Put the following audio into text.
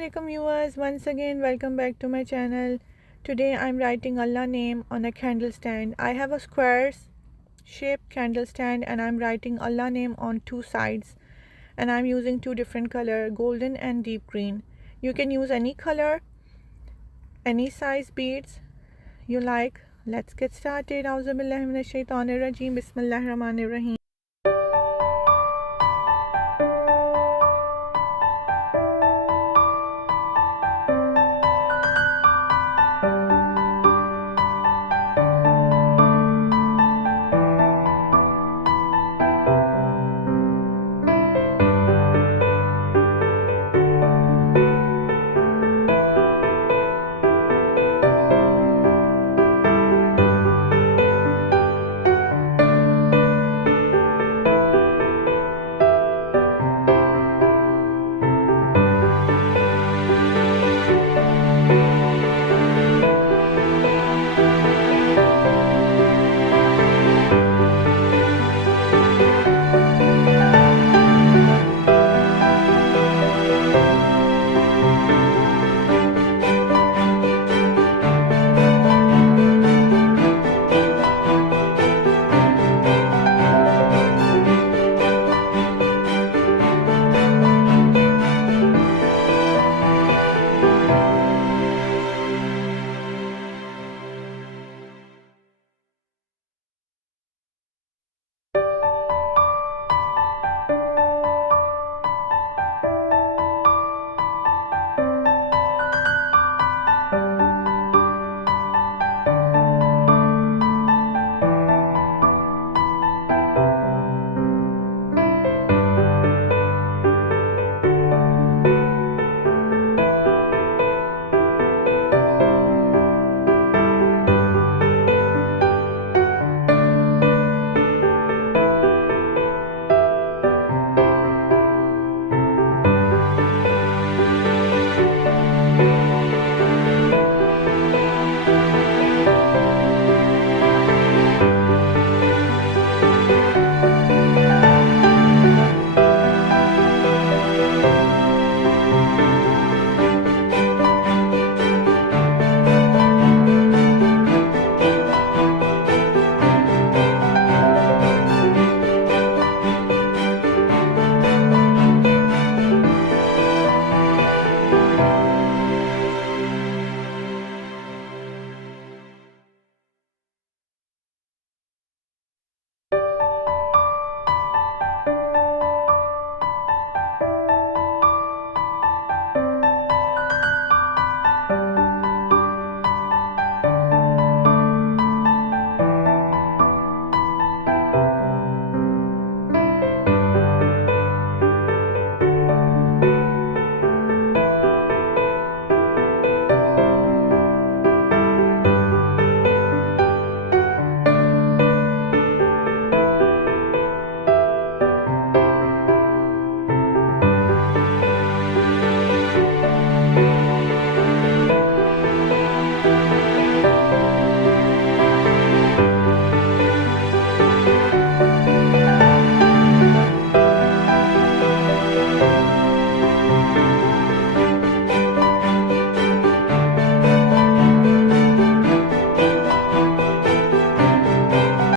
Assalamualaikum viewers, once again welcome back to my channel. Today I'm writing Allah name on a candle stand. I have a square shaped candle stand and I'm writing Allah name on two sides, and I'm using two different color, golden and deep green. You can use any color, any size beads you like. Let's get started. Auzubillahi minash shaitanir rajeem. Bismillahir rahmanir rahim.